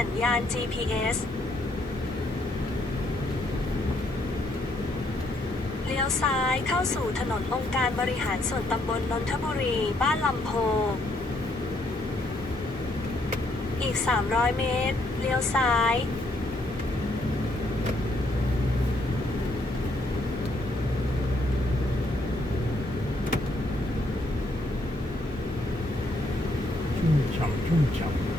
สัญญาณ GPS เลี้ยวซ้ายเข้าสู่ถนนองค์การบริหารส่วนตำบลนนทบุรี บ้านลำโพงอีก 300 เมตร เลี้ยวซ้าย ชุ่มฉ่ำชุ่มฉ่ำ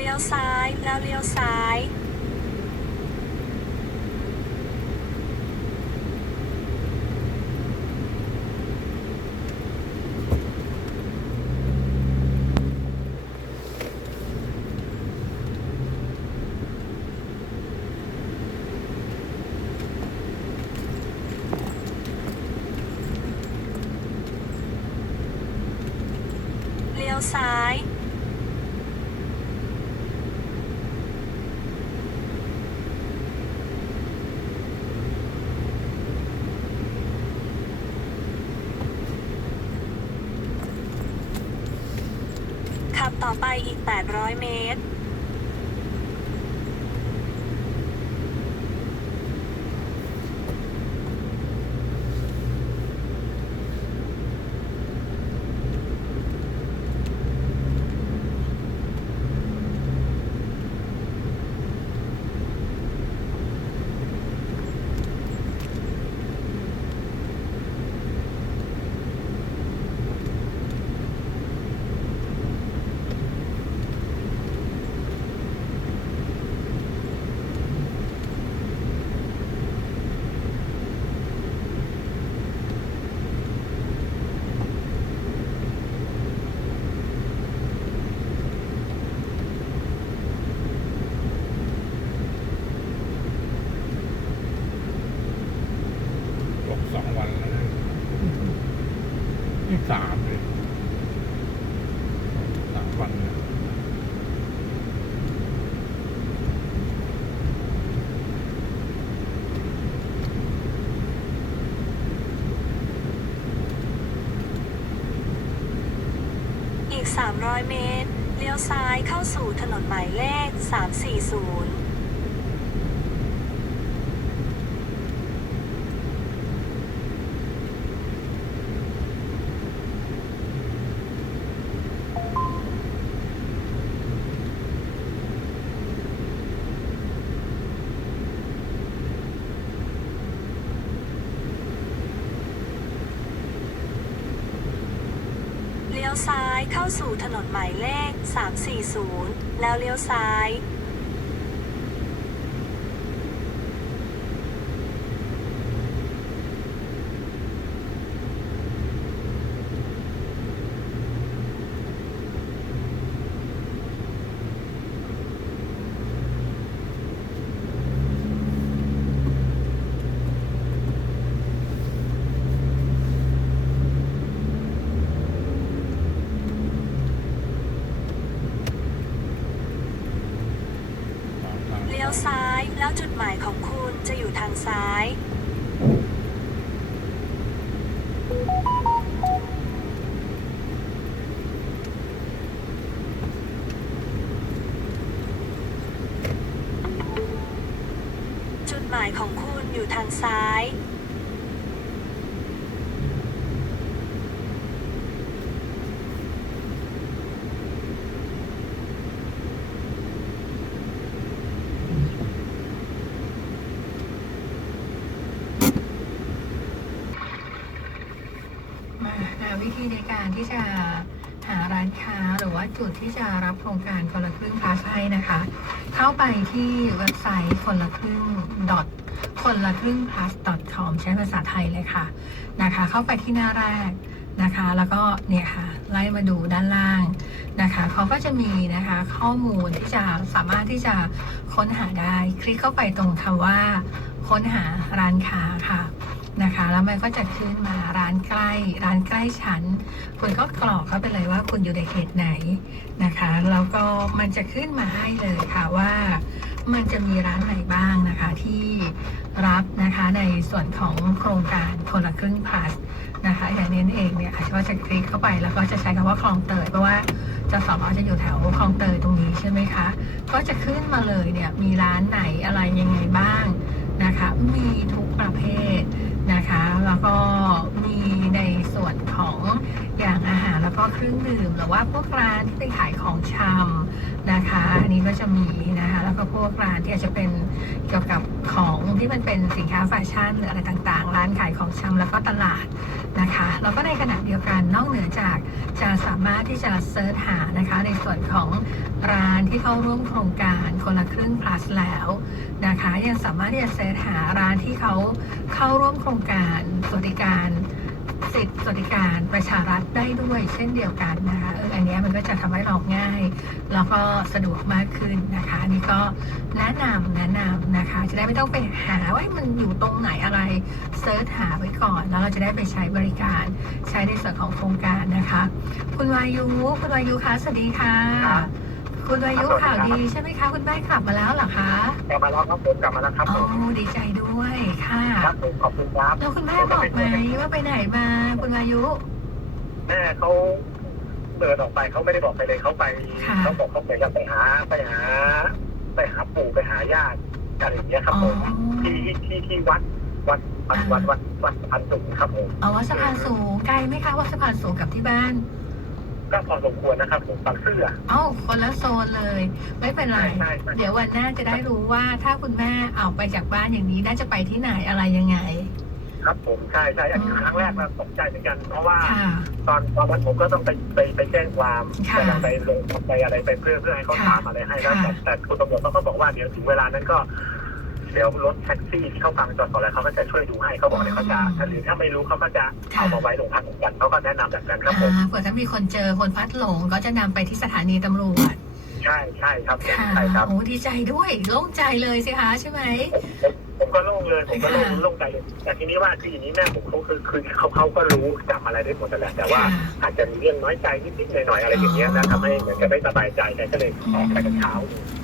เลี้ ยวซ้ายแล้วเลี้ยวซ้าย เลี้ยวซ้ายับต่อไปอีก 800 เมตร ตกสองวันแล้วนะนี่สามเลยสาม วันอีก 300 เมตร เลี้ยวซ้ายเข้าสู่ถนนหมายเลข 340 เลี้ยว ซ้ายเข้าสู่ถนนหมายเลข 340 แล้วเลี้ยวซ้าย สามทาง เลี้ยวซ้ายแล้วจุดหมายของคุณจะอยู่ทางซ้าย จุดห มายของคุณอยู่ทางซ้ายมาหาวิธีในการที่จะ หาร้านค้าหรือว่าจุดที่จะรับโครงการคนละครึ่งพาสให้นะคะ เข้าไปที่เว็บไซต์คนละครึ่ง dot คนละครึ่ง plus com ใช้ภาษาไทยเลยค่ะนะคะ เข้าไปที่หน้าแรกนะคะ แล้วก็เนี่ยค่ะไล่มาดูด้านล่างนะคะเขาก็จะมีนะคะข้อมูลที่จะสามารถที่จะค้นหาได้ คลิกเข้าไปตรงคำว่า ค้นหาร้านค้าค่ะ นะคะแล้วมันก็จะขึ้นมาร้านใกล้ ร้านใกล้ฉันคุณก็กรอกเข้าไปเลยว่าคุณอยู่ในเขตไหนนะคะแล้วก็มันจะขึ้นมาให้เลยค่ะว่ามันจะมีร้านไหนบ้างนะคะที่รับนะคะในส่วนของโครงการคนละครึ่งพลัสนะคะอย่างนี้เองเนี่ยก็จะคลิกเข้าไปแล้วก็จะใช้คำว่าคลองเตยเพราะว่าจะสอบจะอยู่แถวคลองเตยตรงนี้ใช่ไหมคะก็จะขึ้นมาเลยเนี่ยมีร้านไหนอะไรยังไงบ้างนะคะมีทุกประเภท นะคะ แล้วก็มีใน ก็เครื่องดื่มหรือว่าพวกร้านที่ไปขายของชำนะคะ อันนี้ก็จะมีนะคะ แล้วก็พวกร้านที่อาจจะเป็นเกี่ยวกับของที่มันเป็นสินค้าแฟชั่นหรืออะไรต่างๆ ร้านขายของชำแล้วก็ตลาดนะคะแล้วก็ในขณะเดียวกันนอกเหนือจากจะสามารถที่จะเซิร์ชหานะคะในส่วนของร้านที่เข้าร่วมโครงการคนละครึ่ง plus แล้วนะคะยังสามารถที่จะเสิร์ชหาร้านที่เขาเข้าร่วมโครงการสวัสดิการ สิทธิสวัสดิการประชารัฐได้ด้วยเช่นเดียวกันนะคะเอออันนี้มันก็จะทำให้เราง่าย แล้วก็สะดวกมากขึ้นนะคะอันนี้ก็แนะนำแนะนำนะคะ จะได้ไม่ต้องไปหาว่ามันอยู่ตรงไหนอะไรเซิร์ชหาไว้ก่อน แล้วเราจะได้ไปใช้บริการใช้ในส่วนของโครงการนะคะ คุณวายุคุณวายุคะสวัสดีค่ะ ครับคุณวายุครับข่าวดีใช่ไหมคะ คุณแม่กลับมาแล้วเหรอคะกลับมาแล้วครับผมกลับมาแล้วครับอ๋ผอมดีใจด้วยค่ะครับผมขอบคุณครับแล้วคุณแม่บอกไหมว่าไปไหนมา คุณวายุ แม่เขาเดินออกไปเขาไม่ได้บอกไปเลยเขาไปค่ะเขาบอกเขาไปจะไปหาไปหา ไปหาปู่ไปหาญาติอะไรอย่างเงี้ยครับอ๋อผมที่ที่ที่วัดวัดวัดวัดวัดวัดพันสุขครับผมเอาวัดสะพานสูงไกลไหมคะวัดสะพานสูงกับที่บ้าน ก็พอสมควรนะครับผมบางเสื้อ เอ้าคนละโซนเลย ไม่เป็นไรใช่ใช่ใช่ เดี๋ยววันหน้าจะได้รู้ว่าถ้าคุณแม่เอาไปจากบ้านอย่างนี้น่าจะไปที่ไหนอะไรยังไง ครับผมใช่ใช่อันนี้ครั้งแรกนะตกใจเหมือนกัน เพราะว่าค่ะ ตอนตอนนั้นผมก็ต้องไปไปไปแจ้งความค่ะไปลงไปอะไรไปเพื่อเพื่อให้เขาค่ะถามอะไรให้แล้วค่ะแต่แต่คุณตำรวจเขาก็บอกว่าเดี๋ยวถึงเวลานั้นก็เดี๋ยวรถแท็กซี่ที่เขาฟังจอดต่อแล้วเขาก็จะช่วยดูให้เขาบอกเดี๋ยวเขาจะถ้าหรือถ้าไม่รู้เขาก็จะเอามาไว้โรงพักเหมือนกันเขาก็แนะนำแบบนั้นครับผมอ่าเผื่อถ้ามีคนเจอคนพลัดหลงก็จะนำไปที่สถานีตำรวจ ใช่ใช่ครับผมค่ะใช่ครับ โอ้ดีใจด้วยโล่งใจเลยสิคะใช่ไหมผมผมก็โล่งเลยผมก็โล่งค่ะ โล่งใจเลยแต่ทีนี้ว่าคืออย่างนี้แม่ผมเขาคือคือเขาเขาก็รู้จำอะไรได้หมดแต่นแหละแต่ว่า ค่ะ อาจจะมีเรื่องน้อยใจนิดๆหน่อยๆอะไรอย่างเงี้ยนะทำให้เหมือนกับไม่สบายใจแกก็เลยออกไปแต่เช้า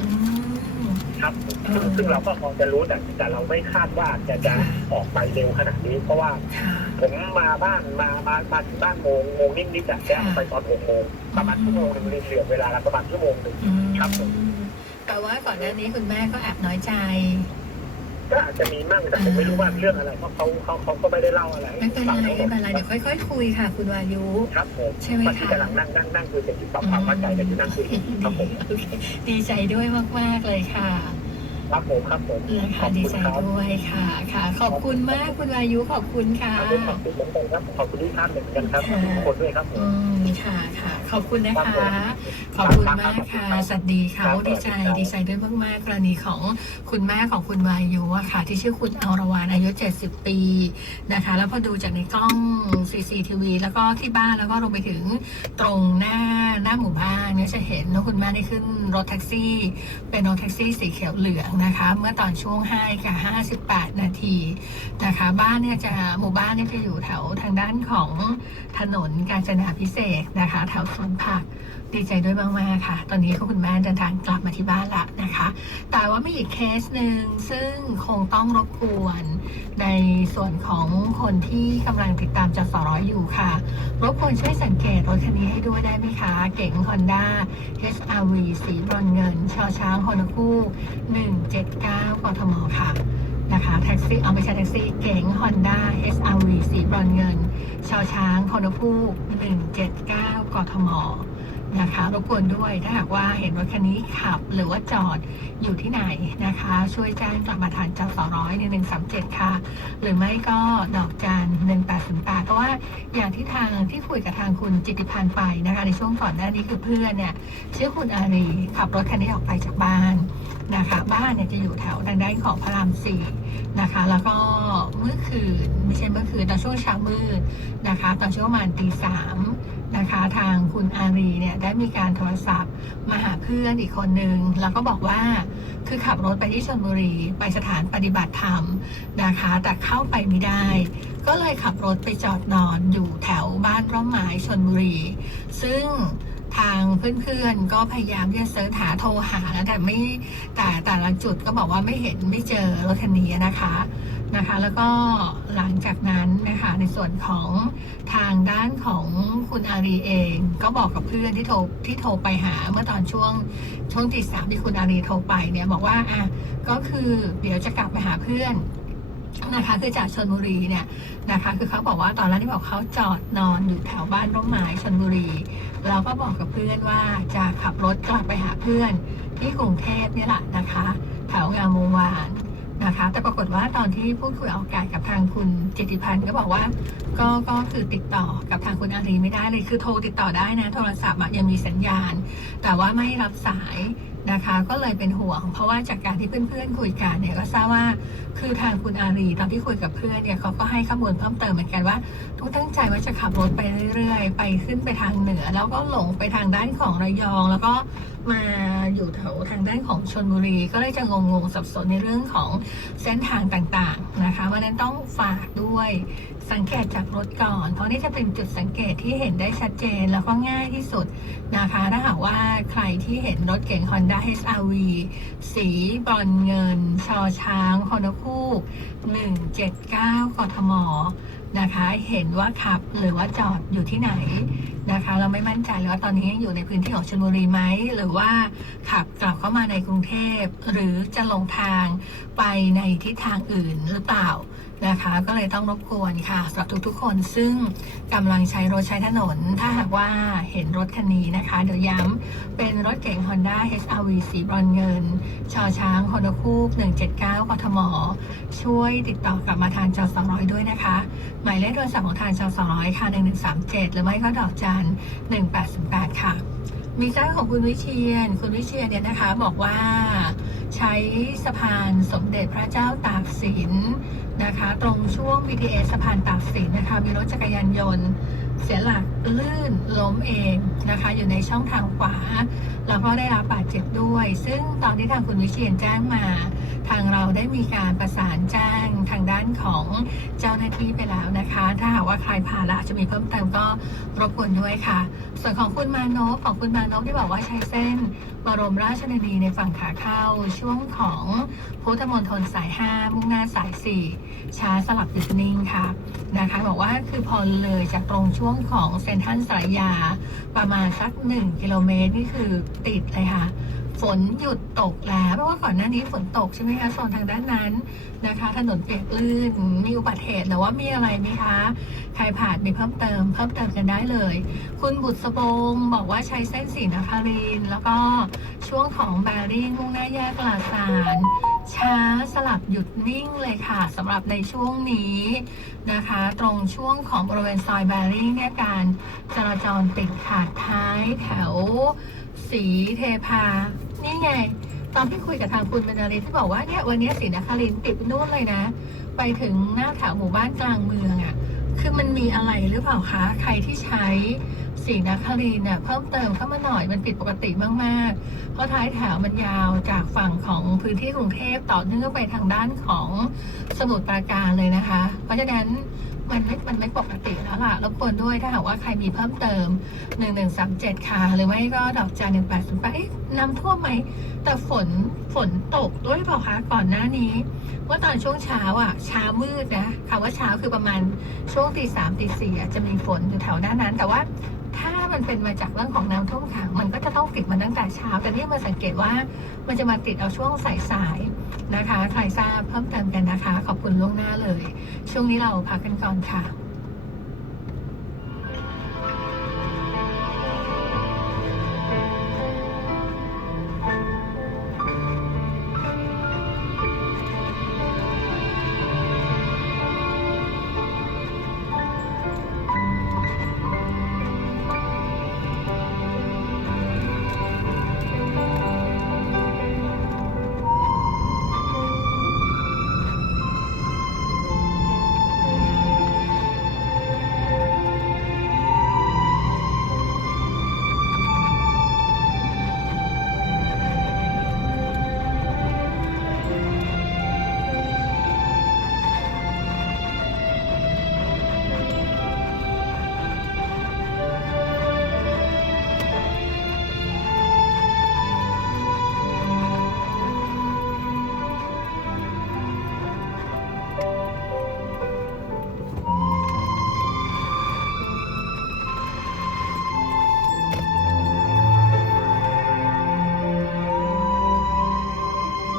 อืมครับ ซึ่งซึ่งเราก็พอจะรู้แต่แต่เราไม่คาดว่าจะจะออกไปเร็วขนาดนี้ เพราะว่าค่ะผมมาบ้านมามามาถึงบ้านโมงโมงนิดๆแต่แกออกไปตอนหกโมงประมาณชั่วโมงหนึ่งเหลือเวลาละประมาณชั่วโมงหนึ่งอืมครับผมแต่ว่าก่อนหน้านี้คุณแม่ก็แอบน้อยใจก็อาจจะมีมั่งแต่ผมไม่รู้ว่าเรื่องอะไรเพราะเขาเขาเขาก็ไม่ได้เล่าอะไรไม่เป็นไรฟังทั้งหมไม่ดเป็นไรเดี๋ยวค่อยๆคุยค่ะ คุณวายุครับผมใช่ไหมวันที่คะกำลังนั่งนั่งนั่งคุยกันอยู่ปรับความเข้าใจกันอยู่นั่งคุยกันอยู่ครับผมโอเคดีใจด้วยมากๆเลยค่ะ ครับผมครับผมนะขคะอบดีคุณใจครับด้วยค่ะ ค่ะ ขอบคุณมากคุณวายุขอบคุณค่ะ ขอบคุณขอบคุณเหมือนกันครับขอบคุณที่ท่านเหมือนกันครับ ขอบคุณทุกคนด้วยครับผมอืมค่ะค่ะ ขอบคุณนะคะ ขอบคุณมากค่ะสวัสดีค่ะโอ้ดีใจดีใจด้วยมากๆกรณีของคุณแม่ของคุณวายุอะค่ะ ที่ชื่อคุณอรวรรณอายุ 70 ปีนะคะ แล้วพอดูจากในกล้อง CCTV แล้วก็ที่บ้านแล้วก็รวมไปถึงตรงหน้าหน้าหมู่บ้านเนี่ยจะเห็นว่าคุณแม่ได้ขึ้นรถแท็กซี่ เป็นรถแท็กซี่สีเขียวเหลืองนะคะ เมื่อตอนช่วง5ค่ะ58 นาทีนะคะ บ้านเนี่ยจะหมู่บ้านเนี่ยจะอยู่แถวทางด้านของถนนกาญจนาพิเศษนะคะแถวสวนผัก ดีใจด้วยมากๆค่ะ ตอนนี้ก็คุณแม่เดินทางกลับมาที่บ้านละนะคะ แต่ว่ามีอีกเคสหนึ่งซึ่งคงต้องรบกวน ในส่วนของคนที่กำลังติดตามจสร้อยอยู่ค่ะ รบกวนช่วยสังเกตรถคันนี้ให้ด้วยได้ไหมคะ เก๋ง Honda HRV สีบรอนเงิน ชอช้างฮอนคู179กทมค่ะนะคะแท็กซี่เอาไม่ใช่แท็กซี่เก๋ง Honda HRV สีบรอนเงิน ชอช้างฮอนคู179กทม นะคะรบกวนด้วยถ้าหากว่าเห็นรถคันนี้ขับหรือว่าจอดอยู่ที่ไหนนะคะ ช่วยแจ้งกลับมาทานจสร้อยในหนึ่งสามเจ็ดค่ะ หรือไม่ก็ดอกจันหนึ่งแปดศูนย์แปดเพราะว่าอย่างที่ทางที่คุยกับทางคุณจิตติพันธ์ไปนะคะ ในช่วงก่อนหน้านี้คือเพื่อนเนี่ยชื่อคุณอารีขับรถคันนี้ออกไปจากบ้านนะคะบ้านเนี่ยจะอยู่แถวทางด้านของพระรามสี่นะคะ แล้วก็เมื่อคืนไม่ใช่เมื่อคืนตอนช่วงเช้ามืดนะคะ ตอนช่วงประมาณตีสาม นะคะทางคุณอารีเนี่ยได้มีการโทรศัพท์มาหาเพื่อนอีกคนนึง แล้วก็บอกว่าคือขับรถไปที่ชลบุรีไปสถานปฏิบัติธรรมนะคะ แต่เข้าไปไม่ได้ ก็เลยขับรถไปจอดนอนอยู่แถวบ้านร่มไม้ชนบุรี ซึ่ง ทางเพื่อนๆก็พยายามที่จะเสิร์ชหาโทรหาแล้วแต่ไม่แต่แต่ละจุดก็บอกว่าไม่เห็นไม่เจอรถคันนี้นะคะนะคะ แล้วก็หลังจากนั้นนะคะในส่วนของทางด้านของคุณอารีเอง ก็บอกกับเพื่อนที่โทรที่โทรไปหาเมื่อตอนช่วงช่วงตีสามที่คุณอารีโทรไปเนี่ยบอกว่าอะก็คือเดี๋ยวจะกลับไปหาเพื่อน นะคะคือจากชนบุรีเนี่ยนะคะคือเขาบอกว่าตอนแรกที่บอกเขาจอดนอนอยู่แถวบ้านร่มไม้ชนบุรี เราก็บอกกับเพื่อนว่าจะขับรถกลับไปหาเพื่อนที่กรุงเทพนี่แหละนะคะ แถวงามวงวานนะคะ แต่ปรากฏว่าตอนที่พูดคุยออกอากาศกับทางคุณจิติพันธ์ก็บอกว่าก็ก็คือติดต่อกับทางคุณอารีไม่ได้เลยคือโทรติดต่อได้นะ โทรศัพท์ยังมีสัญญาณ แต่ว่าไม่รับสาย นะคะ ก็เลยเป็นห่วง เพราะว่าจากการที่เพื่อนๆคุยกันเนี่ยก็ทราบว่าคือทางคุณอารีตอนที่คุยกับเพื่อนเนี่ยเขาก็ให้ข้อมูลเพิ่มเติมเหมือนกันว่า ทุกตั้งใจว่าจะขับรถไปเรื่อยๆ ไปขึ้นไปทางเหนือ แล้วก็หลงไปทางด้านของระยอง แล้วก็ มาอยู่แถวทางด้านของชนบุรี ก็เลยจะงงๆสับสนในเรื่องของเส้นทางต่างๆนะคะวันนั้นต้องฝากด้วยสังเกตจากรถก่อน เพราะนี่จะเป็นจุดสังเกตที่เห็นได้ชัดเจนแล้วก็ง่ายที่สุดนะคะถ้าหากว่าใครที่เห็นรถเก๋ง Honda HRV สีบรอนเงิน ชอช้างฮอนคู179 กทมนะคะ เห็นว่าขับหรือว่าจอดอยู่ที่ไหน นะคะ เราไม่มั่นใจเลยว่าตอนนี้ยังอยู่ในพื้นที่ของชลบุรีไหมหรือว่าขับกลับเข้ามาในกรุงเทพ หรือจะลงทางไปในทิศทางอื่นหรือเปล่า นะคะ ก็เลยต้องรบกวนค่ะสำหรับทุกๆคนซึ่งกำลังใช้รถใช้ถนน ถ้าหากว่าเห็นรถคันนี้นะคะ เดี๋ยวย้ำเป็นรถเก๋ง Honda HRV สีบรอนเงิน ชอช้างฮอนคูก 179กทม ช่วยติดต่อกลับมาทางจอ200 ด้วยนะคะ หมายเลขโทรศัพท์ของทางจอ200 ค่ะ 1137 หรือไม่ก็ดอกจัน 1808ค่ะ มีเจ้าของคุณวิเชียน คุณวิเชียนเนี่ยนะคะบอกว่าใช้สะพานสมเด็จพระเจ้าตากสิน นะคะ ตรงช่วง BTS สะพานตากสินนะคะ มีรถจักรยานยนต์ เสียหลักลื่นล้มเองนะคะ อยู่ในช่องทางขวา แล้วก็ได้รับบาดเจ็บด้วย ซึ่งตอนที่ทางคุณวิเชียนแจ้งมา ทางเราได้มีการประสานแจ้งทางด้านของเจ้าห น้าที่ไปแล้วนะคะ ถ้าหากว่าใครผ่านและอาจจะมีเพิ่มเติมก็รบกวนด้วยค่ะ ส่วนของคุณมานพของคุณมานพที่บอกว่าใช้เส้นบรมราชนนีในฝั่งขาเข้า ช่วงของพุทธมณฑลสาย 5 มุ่งหน้าสาย 4 ช้าสลับหยุดนิ่งค่ะนะคะบอกว่าคือพอเลยจากตรงช่วงของเซนทรัลสายยา ประมาณสัก 1 กิโลเมตรนี่คือติดเลยค่ะ ฝนหยุดตกแล้วเพราะว่าก่อนหน้านี้ฝนตกใช่ไหมคะโซนทางด้านนั้นนะคะ ถนนเปียกลื่นมีอุบัติเหตุหรือว่ามีอะไรไหมคะใครผ่านมีเพิ่มเติม เพิ่มเติมกันได้เลย คุณบุตรสบงบอกว่าใช้เส้นสีนครินแล้วก็ช่วงของแบริ่งมุ่งหน้าแยกลาซานช้าสลับหยุดนิ่งเลยค่ะสำหรับในช่วงนี้นะคะ ตรงช่วงของบริเวณซอยแบริ่งเนี่ยการจราจรติดขาดท้ายแถวสีเทพา นี่ไง ตอนที่คุยกับทางคุณบรรณารีที่บอกว่าเนี่ยวันนี้สีนครินทร์ติดไปนู่นเลยนะ ไปถึงหน้าแถวหมู่บ้านกลางเมืองอะ่ะ คือมันมีอะไรหรือเปล่าคะ ใครที่ใช้สีนครินทร์เนี่ยเพิ่มเติมเข้ามาหน่อยมันผิดปกติมากๆ เพราะท้ายแถวมันยาวจากฝั่งของพื้นที่กรุงเทพต่อเนื่องไปทางด้านของสมุทรปราการเลยนะคะ เพราะฉะนั้น มันไม่ มันไม่ปกติแล้วล่ะรบกวนด้วยถ้าหากว่าใครมีเพิ่มเติม 1137 ค่ะ หรือไม่ก็ดอกจัน1808เอ๊ะน้ำท่วมไหม แต่ฝน ฝนตกด้วยเปล่าคะก่อนหน้านี้ ว่าตอนช่วงเช้าอะ เช้ามืดนะคำว่าเช้าคือประมาณช่วงตีสามตีสี่จะมีฝนอยู่แถวหน้านั้น แต่ว่า มันเป็นมาจากเรื่องของน้ำท่วมขัง มันก็จะต้องติดมาตั้งแต่เช้า แต่นี่มาสังเกตว่ามันจะมาติดเอาช่วงสายๆนะคะใครทราบเพิ่มเติมกันนะคะ ขอบคุณล่วงหน้าเลย ช่วงนี้เราพักกันก่อนค่ะ